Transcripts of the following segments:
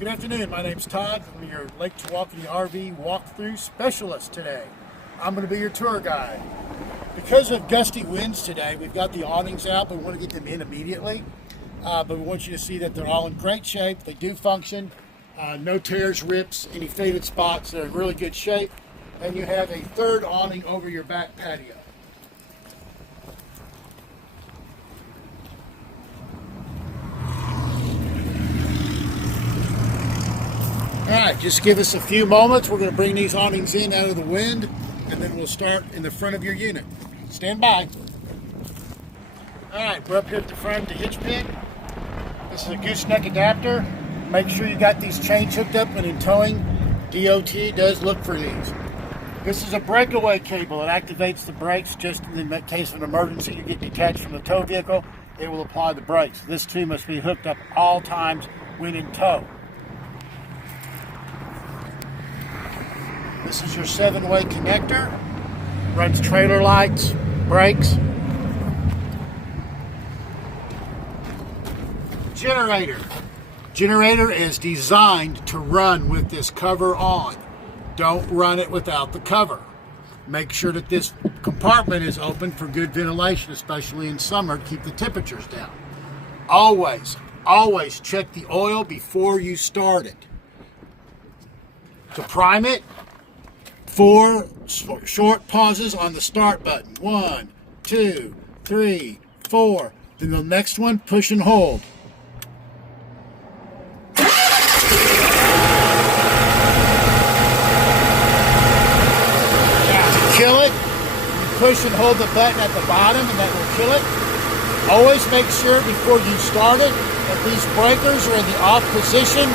Good afternoon, my name's Todd. I'm your Lake Chewauquee RV walkthrough specialist today. I'm going to be your tour guide. Because of gusty winds today, we've got the awnings out, but we want to get them in immediately. But we want you to see that they're all in great shape. They do function. No tears, rips, any faded spots. They're in really good shape. And you have a third awning over your back patio. All right, just give us a few moments. We're going to bring these awnings in out of the wind, and then we'll start in the front of your unit. Stand by. All right, we're up here at the front of the hitch pit. This is a gooseneck adapter. Make sure you got these chains hooked up and in towing. DOT does look for these. This is a breakaway cable. It activates the brakes just in the case of an emergency. You get detached from the tow vehicle, it will apply the brakes. This too must be hooked up all times when in tow. This is your 7-way connector. Runs trailer lights, brakes. Generator. Generator is designed to run with this cover on. Don't run it without the cover. Make sure that this compartment is open for good ventilation, especially in summer, to keep the temperatures down. Always check the oil before you start it. To prime it, 4 short pauses on the start button. 1, 2, 3, 4. Then the next one, push and hold. Kill it. You push and hold the button at the bottom and that will kill it. Always make sure before you start it that these breakers are in the off position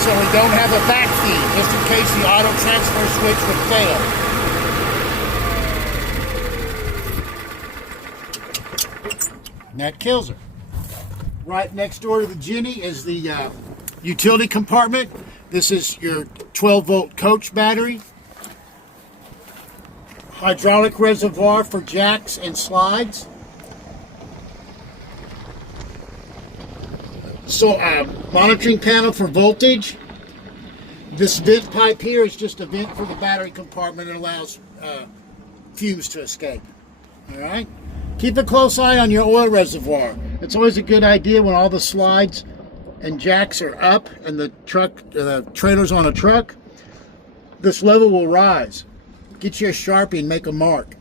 so we don't have a backfeed, just in case the auto transfer switch would fail. And that kills her. Right next door to the Jenny is the utility compartment. This is your 12-volt coach battery. Hydraulic reservoir for jacks and slides. So monitoring panel for voltage. This vent pipe here is just a vent for the battery compartment. It allows fumes to escape. All right. Keep a close eye on your oil reservoir. It's always a good idea when all the slides and jacks are up and the trailer's on a truck. This level will rise. Get you a Sharpie and make a mark.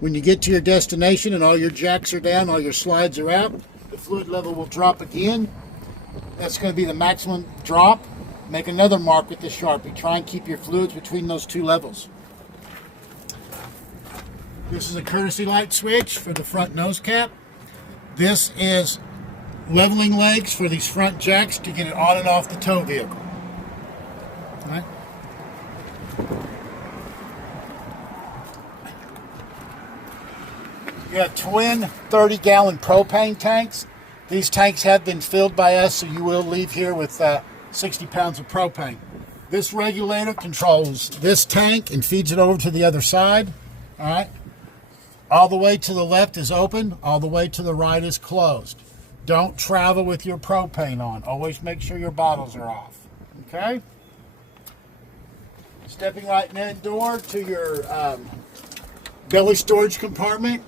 When you get to your destination and all your jacks are down, all your slides are out, the fluid level will drop again. That's going to be the maximum drop. Make another mark with the Sharpie. Try and keep your fluids between those two levels. This is a courtesy light switch for the front nose cap. This is leveling legs for these front jacks to get it on and off the tow vehicle. All right. You have twin 30-gallon propane tanks. These tanks have been filled by us, so you will leave here with 60 pounds of propane. This regulator controls this tank and feeds it over to the other side. All right. All the way to the left is open. All the way to the right is closed. Don't travel with your propane on. Always make sure your bottles are off. Okay? Stepping right next door to your belly storage compartment.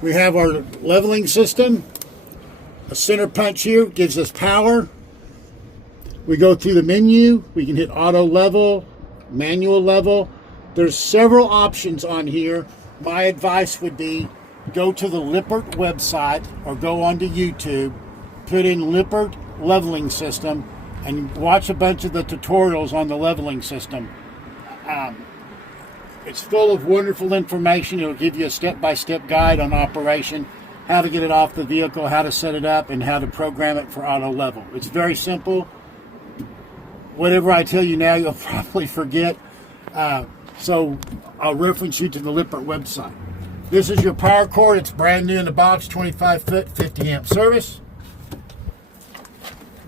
We have our leveling system. A center punch here gives us power. We go through the menu. We can hit auto level, manual level. There's several options on here. My advice would be go to the Lippert website or go onto YouTube, put in Lippert leveling system, and watch a bunch of the tutorials on the leveling system. It's full of wonderful information. It'll give you a step-by-step guide on operation, how to get it off the vehicle, how to set it up, and how to program it for auto level. It's very simple. Whatever I tell you now, you'll probably forget. So I'll reference you to the Lippert website. This is your power cord. It's brand new in the box, 25-foot, 50-amp service.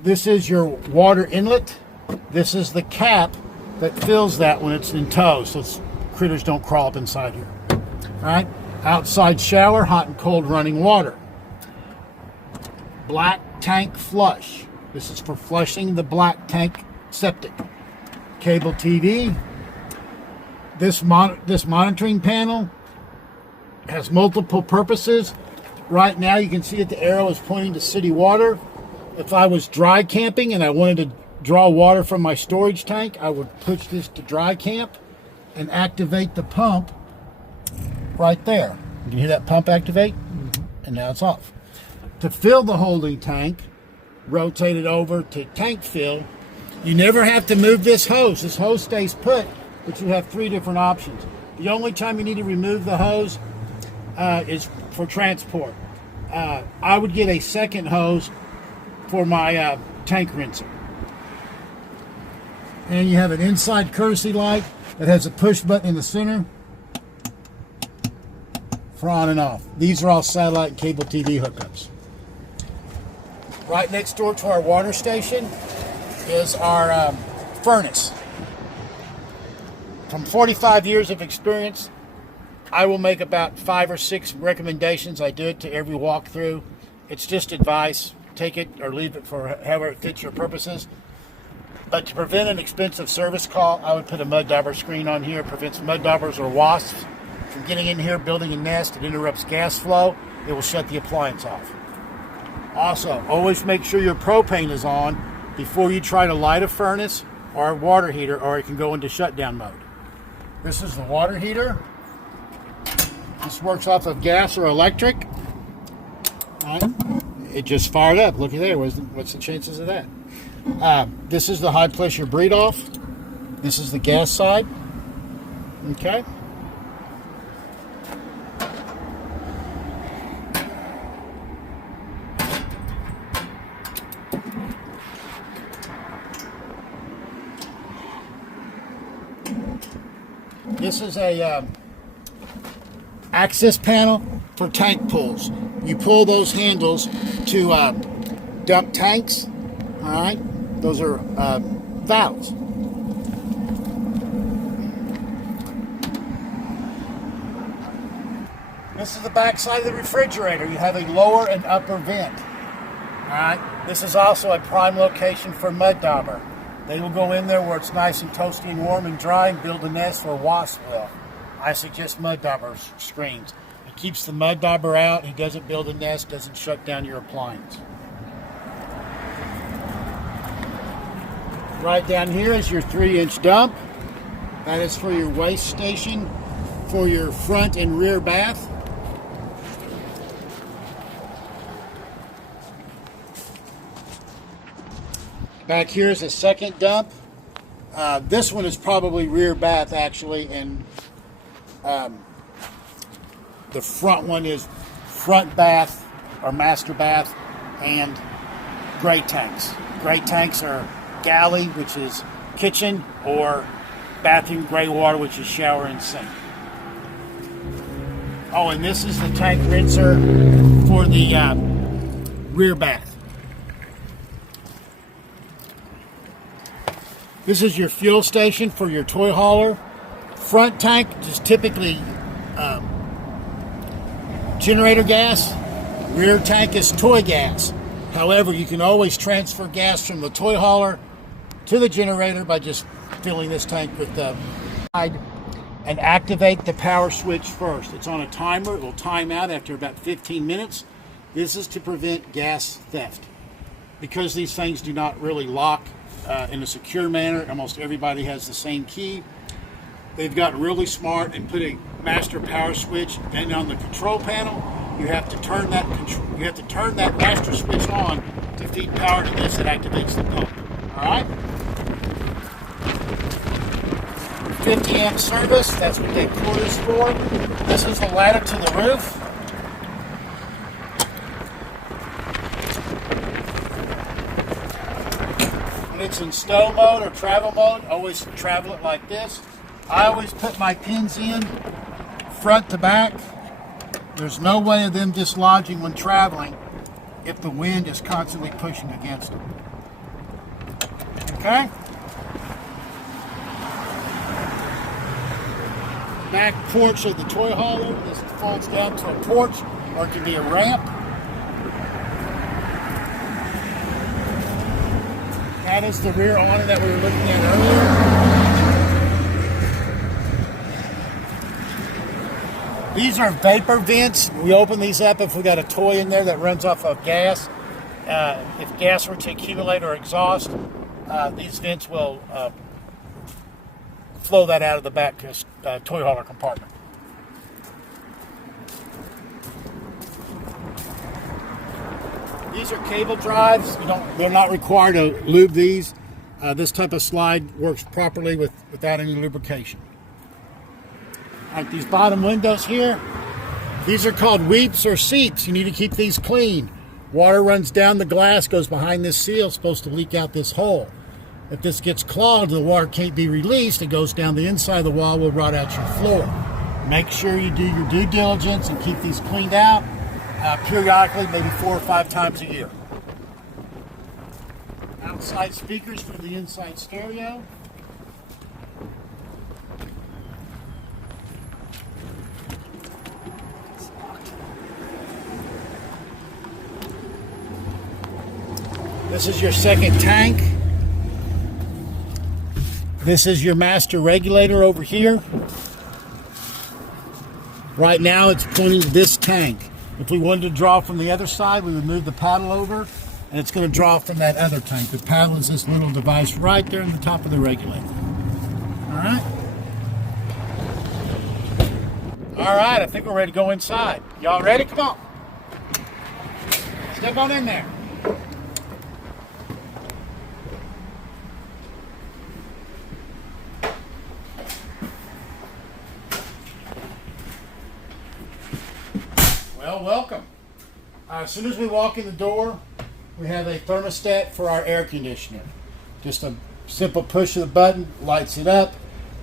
This is your water inlet. This is the cap that fills that when it's in tow, so critters don't crawl up inside here. All right, outside shower, hot and cold running water. Black tank flush. This is for flushing the black tank septic. Cable TV. This monitoring panel has multiple purposes. Right now you can see that the arrow is pointing to city water. If I was dry camping and I wanted to draw water from my storage tank, I would push this to dry camp and activate the pump right there. You can hear that pump activate? And now it's off. To fill the holding tank, rotate it over to tank fill. You never have to move this hose. This hose stays put, but you have 3 different options. The only time you need to remove the hose is for transport. I would get a second hose for my tank rinser. And you have an inside courtesy light that has a push button in the center for on and off. These are all satellite and cable TV hookups. Right next door to our water station is our furnace. From 45 years of experience, I will make about 5 or 6 recommendations. I do it to every walkthrough. It's just advice. Take it or leave it for however it fits your purposes. But to prevent an expensive service call, I would put a mud dauber screen on here. It prevents mud daubers or wasps from getting in here, building a nest. It interrupts gas flow. It will shut the appliance off. Also, always make sure your propane is on before you try to light a furnace or a water heater, or it can go into shutdown mode. This is the water heater. This works off of gas or electric. All right. It just fired up. Look at there. What's the chances of that? This is the high pressure breed off. This is the gas side. Okay. This is a access panel for tank pulls. You pull those handles to dump tanks. All right. Those are valves. This is the back side of the refrigerator. You have a lower and upper vent. All right. This is also a prime location for mud dauber. They will go in there where it's nice and toasty and warm and dry and build a nest where wasps will. I suggest mud dauber screens. It keeps the mud dauber out. He doesn't build a nest, doesn't shut down your appliance. Right down here is your 3-inch dump. That is for your waste station for your front and rear bath. Back here is a second dump. This one is probably rear bath actually, and the front one is front bath or master bath and gray tanks. Gray tanks are galley, which is kitchen, or bathroom gray water, which is shower and sink. Oh, and this is the tank rinser for the rear bath. This is your fuel station for your toy hauler. Front tank is typically generator gas. Rear tank is toy gas. However, you can always transfer gas from the toy hauler to the generator by just filling this tank with the and activate the power switch first. It's on a timer. It will time out after about 15 minutes. This is to prevent gas theft. Because these things do not really lock in a secure manner, almost everybody has the same key. They've gotten really smart and put a master power switch, and on the control panel, you have to turn that master switch on to feed power to this. That activates the pump. All right. 50 amp service. That's what they core this for. This is the ladder to the roof. When it's in stow mode or travel mode, always travel it like this. I always put my pins in front to back. There's no way of them dislodging when traveling if the wind is constantly pushing against them. Okay? Back porch of the toy hauler. This folds down to a porch, or it can be a ramp. That is the rear awning that we were looking at earlier. These are vapor vents. We open these up if we got a toy in there that runs off of gas. If gas were to accumulate or exhaust, these vents will flow that out of the back toy hauler compartment. These are cable drives. They're not required to lube these. This type of slide works properly without any lubrication. All right, these bottom windows here, these are called weeps or seeps. You need to keep these clean. Water runs down the glass, goes behind this seal, supposed to leak out this hole. If this gets clogged, the water can't be released. It goes down the inside of the wall, will rot out your floor. Make sure you do your due diligence and keep these cleaned out periodically, maybe 4 or 5 times a year. Outside speakers for the inside stereo. This is your second tank. This is your master regulator over here. Right now it's pointing to this tank. If we wanted to draw from the other side, we would move the paddle over and it's going to draw from that other tank. The paddle is this little device right there in the top of the regulator. All right? All right, I think we're ready to go inside. Y'all ready? Come on. Step on in there. Well, welcome. As soon as we walk in the door, we have a thermostat for our air conditioner. Just a simple push of the button, lights it up.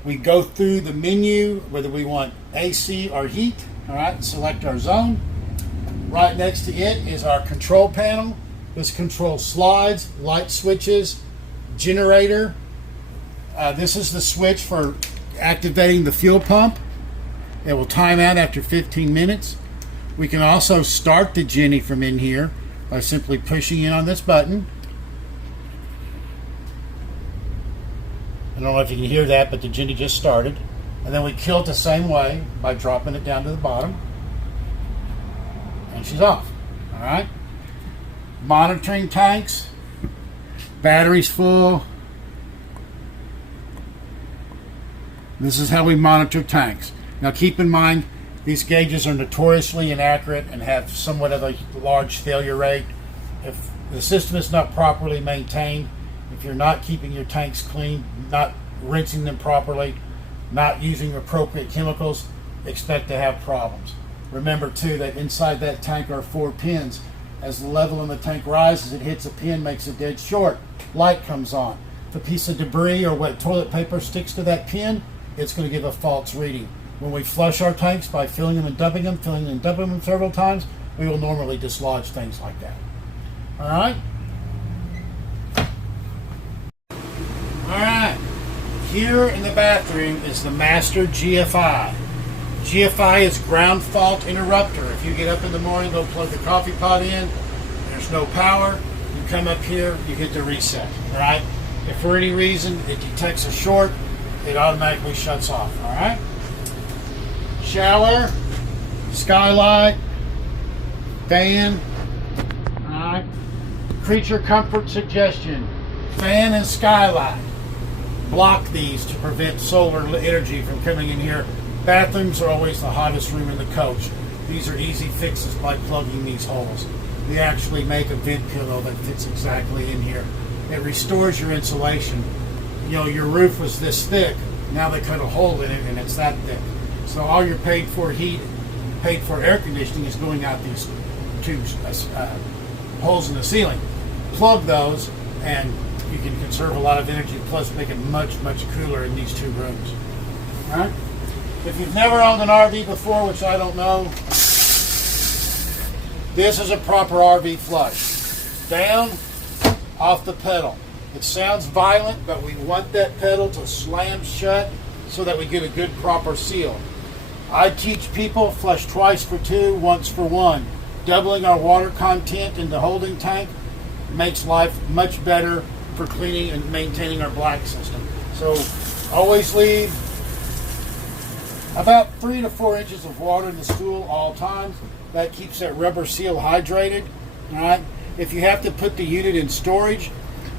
We go through the menu, whether we want AC or heat, all right, select our zone. Right next to it is our control panel. This controls slides, light switches, generator. This is the switch for activating the fuel pump. It will time out after 15 minutes. We can also start the Jenny from in here by simply pushing in on this button. I don't know if you can hear that, but the Jenny just started. And then we kill it the same way by dropping it down to the bottom. And she's off. All right. Monitoring tanks. Battery's full. This is how we monitor tanks. Now keep in mind, these gauges are notoriously inaccurate and have somewhat of a large failure rate. If the system is not properly maintained, if you're not keeping your tanks clean, not rinsing them properly, not using appropriate chemicals, expect to have problems. Remember too that inside that tank are 4 pins. As the level in the tank rises, it hits a pin, makes it dead short. Light comes on. If a piece of debris or wet toilet paper sticks to that pin, it's going to give a false reading. When we flush our tanks by filling them and dumping them, several times, we will normally dislodge things like that. All right? All right. Here in the bathroom is the master GFI. GFI is ground fault interrupter. If you get up in the morning, go plug the coffee pot in, there's no power, you come up here, you hit the reset. All right? If for any reason it detects a short, it automatically shuts off. All right? Shower, skylight, fan. All right. Creature comfort suggestion: fan and skylight. Block these to prevent solar energy from coming in here. Bathrooms are always the hottest room in the coach. These are easy fixes by plugging these holes. We actually make a vent pillow that fits exactly in here. It restores your insulation. You know, your roof was this thick. Now they cut a hole in it and it's that thick. So all your paid for heat, paid for air conditioning is going out these two holes in the ceiling. Plug those and you can conserve a lot of energy, plus make it much, much cooler in these 2 rooms. All right? If you've never owned an RV before, which I don't know, this is a proper RV flush. Down, off the pedal. It sounds violent, but we want that pedal to slam shut so that we get a good proper seal. I teach people flush twice for 2, once for 1. Doubling our water content in the holding tank makes life much better for cleaning and maintaining our black system. So always leave about 3 to 4 inches of water in the stool all times. That keeps that rubber seal hydrated. All right. If you have to put the unit in storage,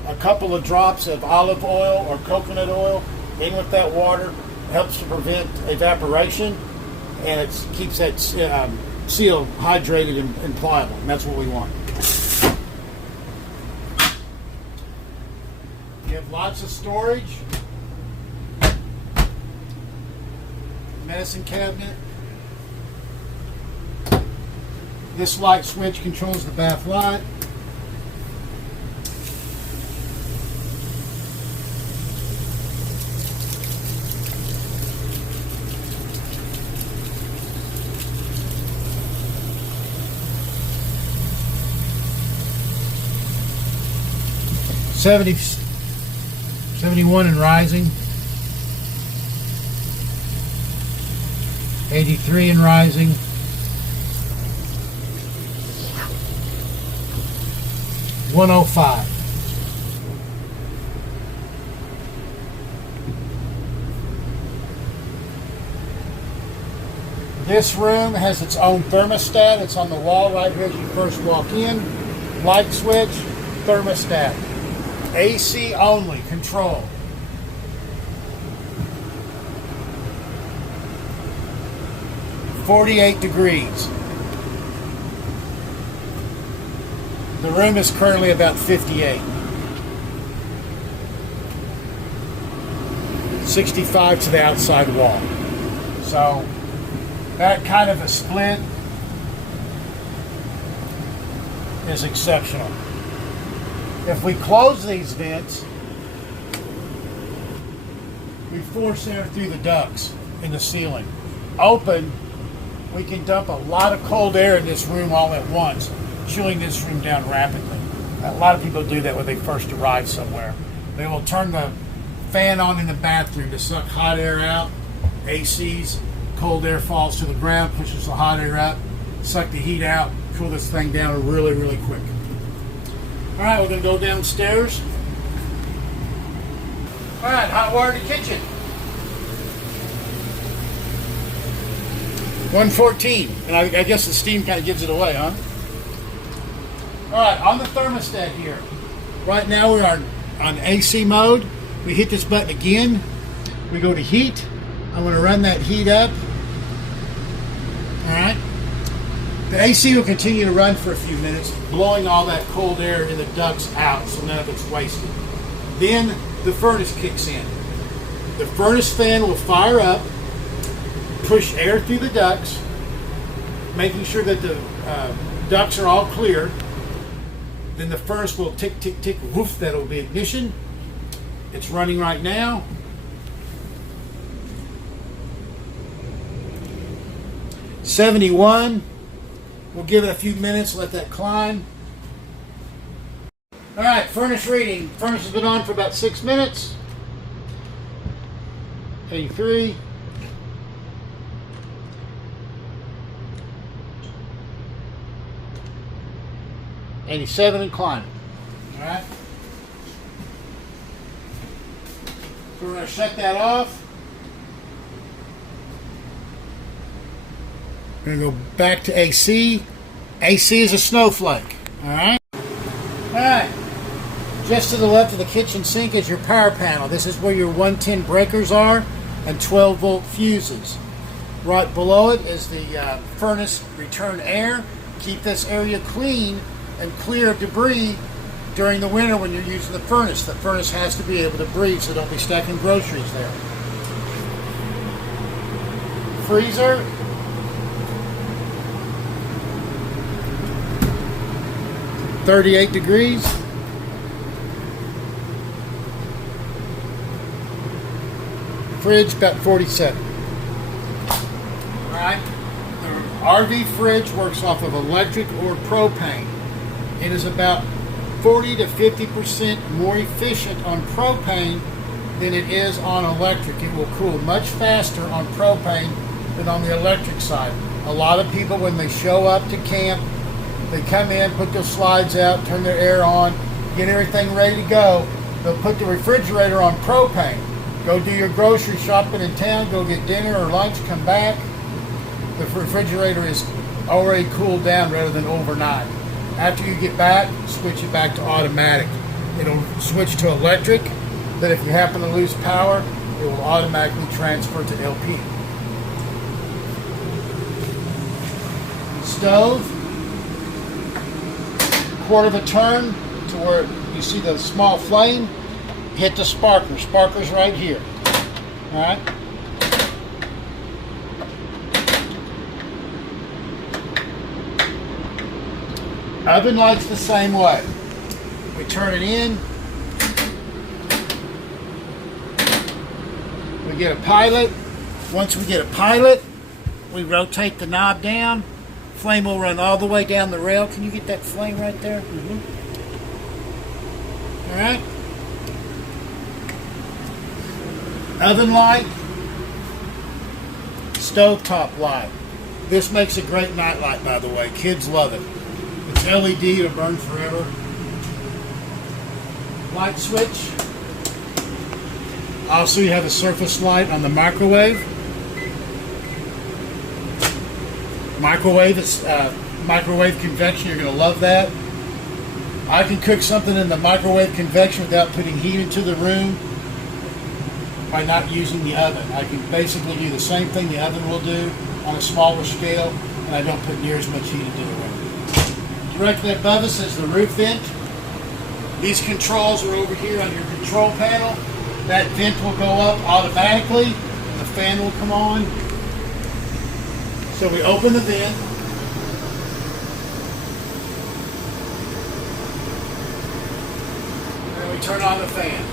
a couple of drops of olive oil or coconut oil in with that water helps to prevent evaporation, and it keeps that seal hydrated and pliable, and that's what we want. You have lots of storage. Medicine cabinet. This light switch controls the bath light. $70, $71 and rising. $83 and rising. $105. This room has its own thermostat. It's on the wall right here as you first walk in. Light switch, thermostat. AC only, control. $48 degrees. The room is currently about 58. 65 to the outside wall. So that kind of a split is exceptional. If we close these vents, we force air through the ducts in the ceiling. Open, we can dump a lot of cold air in this room all at once, chilling this room down rapidly. A lot of people do that when they first arrive somewhere. They will turn the fan on in the bathroom to suck hot air out. ACs, cold air falls to the ground, pushes the hot air out, suck the heat out, cool this thing down really, really quick. All right, we're going to go downstairs. All right, hot water to kitchen. 114, and I guess the steam kind of gives it away, huh? All right, on the thermostat here. Right now we are on AC mode. We hit this button again. We go to heat. I'm going to run that heat up. All right. The AC will continue to run for a few minutes, blowing all that cold air in the ducts out so none of it's wasted. Then the furnace kicks in. The furnace fan will fire up, push air through the ducts, making sure that the ducts are all clear. Then the furnace will tick, tick, tick, woof, that'll be ignition. It's running right now. $71. We'll give it a few minutes, let that climb. All right, furnace reading. Furnace has been on for about 6 minutes. 83. 87 and climbing. All right. So we're going to shut that off. We're going to go back to AC. AC is a snowflake. All right. All right. Just to the left of the kitchen sink is your power panel. This is where your 110 breakers are and 12-volt fuses. Right below it is the furnace return air. Keep this area clean and clear of debris during the winter when you're using the furnace. The furnace has to be able to breathe, so don't be stacking groceries there. Freezer. $38 degrees. Fridge about 47. All right. The RV fridge works off of electric or propane. It is about 40 to 50% more efficient on propane than it is on electric. It will cool much faster on propane than on the electric side. A lot of people, when they show up to camp, they come in, put their slides out, turn their air on, get everything ready to go, They'll put the refrigerator on propane. Go do your grocery shopping in town, go get dinner or lunch, come back. The refrigerator is already cooled down rather than overnight. After you get back, switch it back to automatic. It'll switch to electric, but if you happen to lose power, it will automatically transfer to LP. Stove, quarter of a turn to where you see the small flame, hit the sparkler. Sparkler's right here. All right. Oven light's the same way. We turn it in. We get a pilot. Once we get a pilot, we rotate the knob down. Flame will run all the way down the rail. Can you get that flame right there? Mm-hmm. All right. Oven light. Stovetop light. This makes a great night light, by the way. Kids love it. It's LED, it'll burn forever. Light switch. Also, you have a surface light on the microwave. Microwave convection, you're going to love that. I can cook something in the microwave convection without putting heat into the room by not using the oven. I can basically do the same thing the oven will do on a smaller scale, and I don't put near as much heat into the room. Directly above us is the roof vent. These controls are over here on your control panel. That vent will go up automatically. The fan will come on. So we open the vent. And we turn on the fan.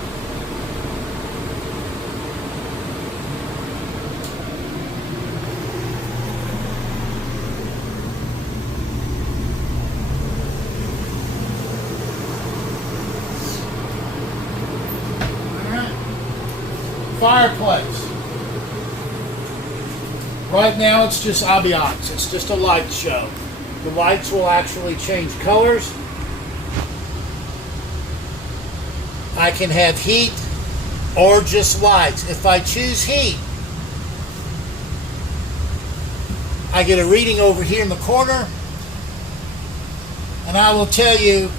Fireplace. Right now it's just ambiance. It's just a light show. The lights will actually change colors. I can have heat or just lights. If I choose heat, I get a reading over here in the corner, and I will tell you,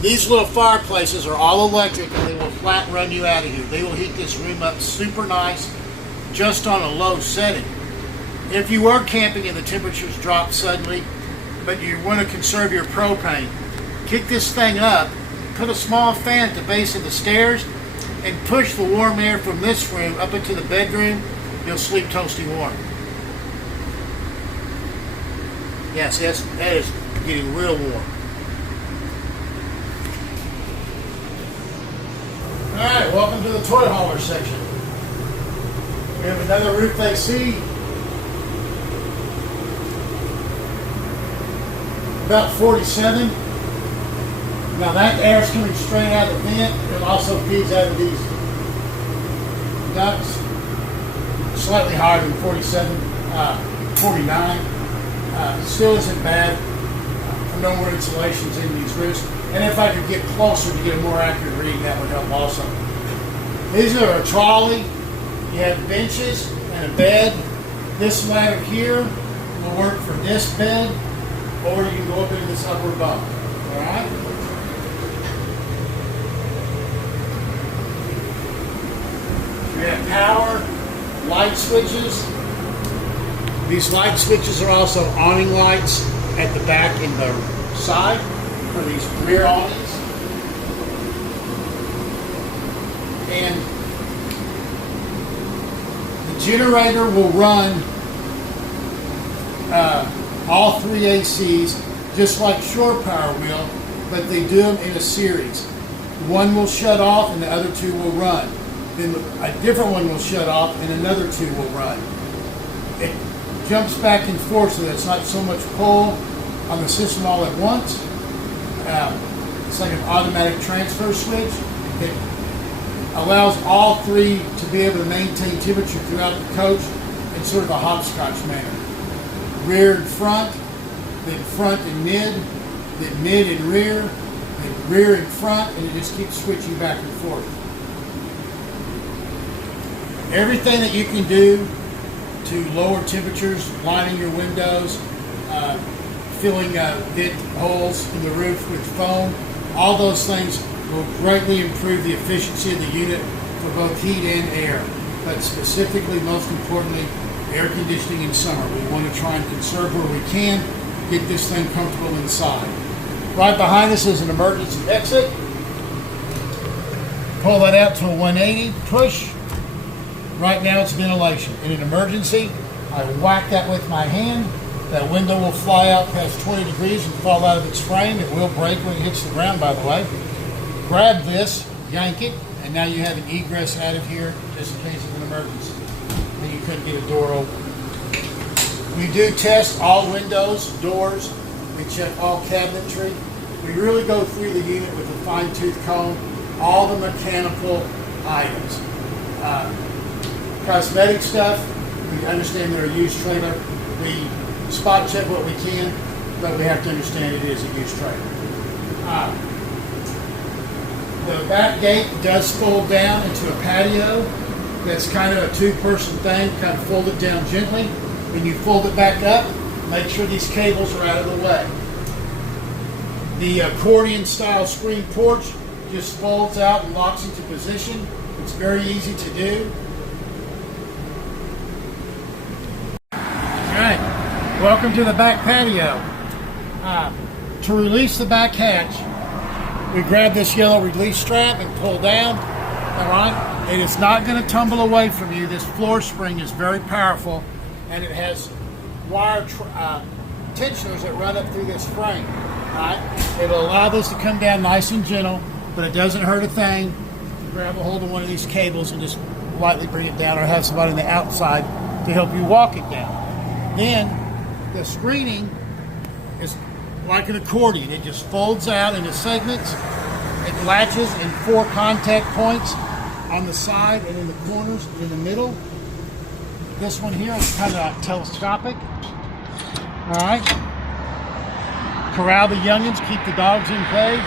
these little fireplaces are all electric, and they will flat run you out of here. They will heat this room up super nice just on a low setting. If you are camping and the temperatures drop suddenly, but you want to conserve your propane, kick this thing up, put a small fan at the base of the stairs, and push the warm air from this room up into the bedroom. You'll sleep toasty warm. Yes, that is getting real warm. Alright, welcome to the toy hauler section. We have another roof AC. About 47. Now that air is coming straight out of the vent. It also feeds out of these ducts. Slightly higher than 47, 49. Still isn't bad. No more insulations in these roofs. And if I could get closer to get a more accurate reading, that would help also. These are a trolley. You have benches and a bed. This ladder here will work for this bed, or you can go up into this upper bunk. All right? We have power, light switches. These light switches are also awning lights at the back and the side for these rear awnings. And the generator will run all three ACs just like shore power will, but they do them in a series. One will shut off and the other two will run. Then a different one will shut off and another two will run. It jumps back and forth so that it's not so much pull on the system all at once. It's like an automatic transfer switch. It allows all three to be able to maintain temperature throughout the coach in sort of a hopscotch manner. Rear and front, then front and mid, then mid and rear, then rear and front, and it just keeps switching back and forth. Everything that you can do to lower temperatures, lining your windows, filling vent holes in the roof with foam, all those things will greatly improve the efficiency of the unit for both heat and air. But specifically, most importantly, air conditioning in summer. We want to try and conserve where we can, get this thing comfortable inside. Right behind us is an emergency exit. Pull that out to a 180, push. Right now it's ventilation. In an emergency, I whack that with my hand. That window will fly out past 20 degrees and fall out of its frame. It will break when it hits the ground, by the way. Grab this, yank it, and now you have an egress out of here just in case of an emergency. And you couldn't get a door open. We do test all windows, doors. We check all cabinetry. We really go through the unit with a fine-tooth comb, all the mechanical items. Cosmetic stuff, we understand they're a used trailer. We spot check what we can, but we have to understand it is a used trailer. The back gate does fold down into a patio. That's kind of a two-person thing, kind of fold it down gently. When you fold it back up, make sure these cables are out of the way. The accordion-style screen porch just folds out and locks into position. It's very easy to do. All right, welcome to the back patio. To release the back hatch, we grab this yellow release strap and pull down. All right, it is not going to tumble away from you. This floor spring is very powerful, and it has wire tensioners that run up through this frame. All right, it will allow this to come down nice and gentle, but it doesn't hurt a thing. You grab a hold of one of these cables and just lightly bring it down, or have somebody on the outside to help you walk it down. Then the screening is like an accordion. It just folds out into segments. It latches in 4 contact points on the side and in the corners and in the middle. This one here is kind of telescopic. All right. Corral the youngins, keep the dogs in play.